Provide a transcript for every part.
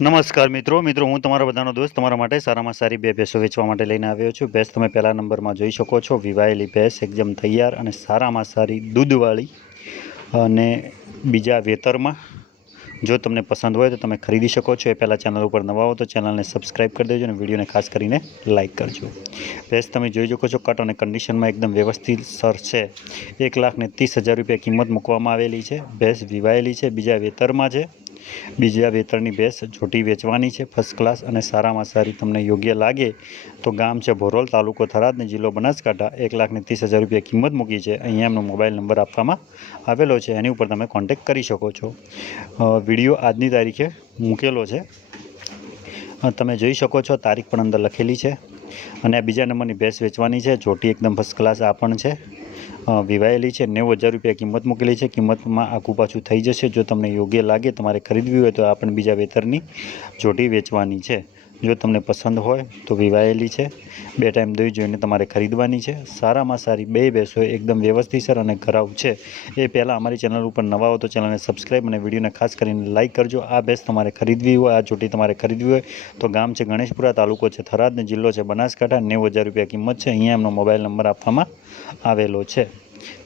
નમસ્કાર મિત્રો. મિત્રો, હું તમારા બધાનો દોસ્ત, તમારા માટે સારામાં સારી બે ભેંસો વેચવા માટે લઈને આવ્યો છું. ભેંસ તમે પહેલા નંબરમાં જોઈ શકો છો. વિવાયેલી ભેંસ, એકદમ તૈયાર અને સારામાં સારી દૂધવાળી. અને બીજા વેતરમાં, જો તમને પસંદ હોય તો તમે ખરીદી શકો છો. એ પહેલાં ચેનલ ઉપર નવા હો તો ચેનલને સબસ્ક્રાઈબ કરી દેજો અને વિડીયોને ખાસ કરીને લાઇક કરજો. ભેંસ તમે જોઈ શકો છો, કટ અને કન્ડિશનમાં એકદમ વ્યવસ્થિત સર છે. એક લાખને ત્રીસ હજાર રૂપિયા કિંમત મૂકવામાં આવેલી છે. ભેંસ વિવાયેલી છે. બીજા વેતરમાં છે. બીજા વેતરની ભેંસ જોટી વેચવાની છે. ફર્સ્ટ ક્લાસ અને સારામાં સારી તમને યોગ્ય લાગે તો ગામ છે ભોરોલ, તાલુકો થરાદને જિલ્લો બનાસકાંઠા. એક લાખને ત્રીસ હજાર રૂપિયા કિંમત મૂકી છે. અહીંયા એમનો મોબાઈલ નંબર આપવામાં આવેલો છે. એની ઉપર તમે કોન્ટેક્ટ કરી શકો છો. વીડિયો આજની તારીખે મૂકેલો છે. તમે જોઈ શકો છો, તારીખ પણ અંદર લખેલી છે. અને બીજા નંબરની ભેંસ વેચવાની છે. ચોટી એકદમ ફર્સ્ટ ક્લાસ આ પણ છે. વિવાયેલી છે, નેવું હજાર રૂપિયા કિંમત મૂકેલી છે. કિંમતમાં આખું પાછું થઈ જશે? જો તમને યોગ્ય લાગે તમારે ખરીદવી હોય તો આ પણ બીજા વેતરની જોડી વેચવાની છે. જો તમને પસંદ હોય તો વિવાયેલી છે. બે ટાઈમ દોઈ જોઈને તમારે ખરીદવાની છે. સારામાં સારી બે ભેંસો એકદમ વ્યવસ્થિતસર અને ઘરાવ છે. એ પહેલાં અમારી ચેનલ ઉપર નવા હો તો ચેનલને સબસ્ક્રાઈબ અને વિડીયોને ખાસ કરીને લાઇક કરજો. આ ભેંસ તમારે ખરીદવી હોય, આ ચોટી તમારે ખરીદવી હોય, તો ગામ છે ગણેશપુરા, તાલુકો છે થરાદના જિલ્લો છે બનાસકાંઠા. નેવું હજાર રૂપિયા કિંમત છે. અહીંયા એમનો મોબાઈલ નંબર આપવામાં આવેલો છે.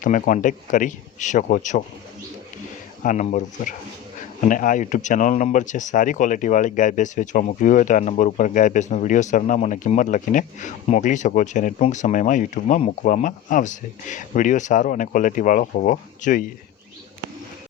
તમે કોન્ટેક કરી શકો છો. આ નંબર ઉપર. અને આ યુટ્યુબ ચેનલનો નંબર છે, સારી ક્વોલિટીવાળી ગાય ભેંસ વેચવા મૂકવી હોય તો આ નંબર ઉપર ગાય ભેંસનો વીડિયો સરનામું અને કિંમત લખીને મોકલી શકો છો અને ટૂંક સમયમાં યુટ્યુબમાં મૂકવામાં આવશે. વીડિયો સારો અને ક્વોલિટીવાળો હોવો જોઈએ.